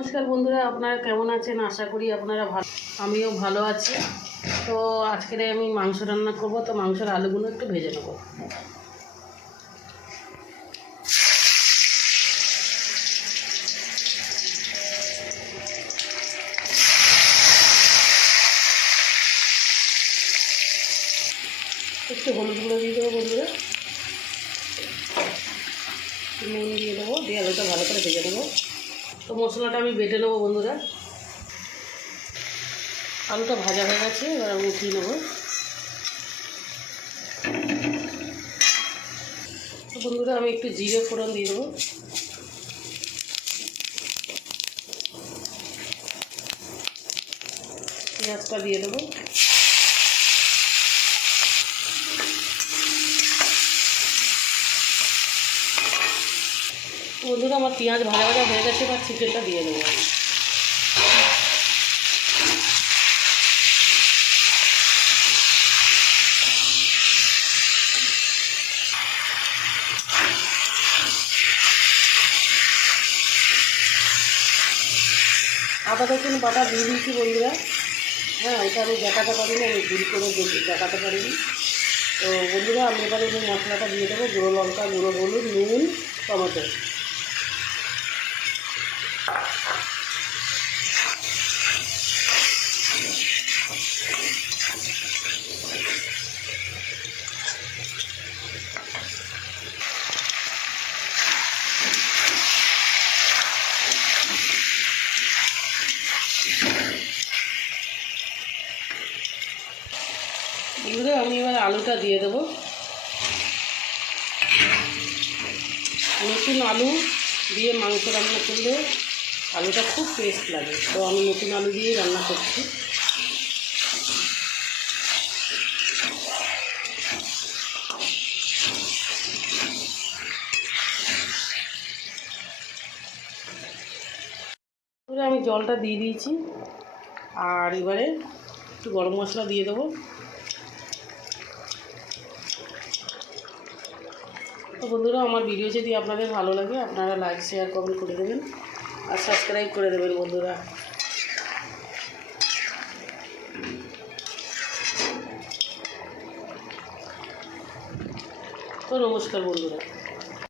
নমস্কার বন্ধুরা, আপনারা কেমন আছেন? আশা করি আপনারা ভালো, আমিও ভালো আছি। তো আজকে আমি মাংস রান্না করব। তো মাংসের আলুগুলো একটু ভেজে নেব। একটু হলুদ গুঁড়ো দিয়ে দেবো বন্ধুরা, নুন দিয়ে দেবো, দিয়ে আলুটা ভালো করে ভেজে নেবো। তো মশলাটা আমি বেটে নেবো বন্ধুরা। আলুটা ভাজা হয়ে গেছে, এবার আমি উঠিয়ে নেবো। তো বন্ধুরা আমি একটু জিরে ফোড়ন দিয়ে দেবো। পেঁয়াজটা দিয়ে দেবো। বন্ধুরা আমার পেঁয়াজ ভাজা ভাজা হয়ে গেছে, এবার চিকেনটা দিয়ে দেবো। আদা রসুন বাটা দিয়ে দিয়েছি বন্ধুরা। হ্যাঁ, এটা আমি দেখাতে পারিনি, আমি ভুল করে দেখাতে পারিনি। তো বন্ধুরা আমি এবারে এই মশলাটা দিয়ে দেবো। গুঁড়ো লঙ্কা, গুঁড়ো হলুদ, নুন, টমেটো। বন্ধুরা আমি এবার আলুটা দিয়ে দেবো। নতুন আলু দিয়ে মাংস রান্না করলে আলুটা খুব টেস্ট লাগে। তো আমি নতুন আলু দিয়েই রান্না করছি। আমি জলটা দিয়ে দিয়েছি, আর এবারে একটু গরম মশলা দিয়ে দেবো। তো বন্ধুরা আমার ভিডিও যদি আপনাদের ভালো লাগে, আপনারা লাইক, শেয়ার, কমেন্ট করে দেবেন আর সাবস্ক্রাইব করে দেবেন বন্ধুরা। তো নমস্কার বন্ধুরা।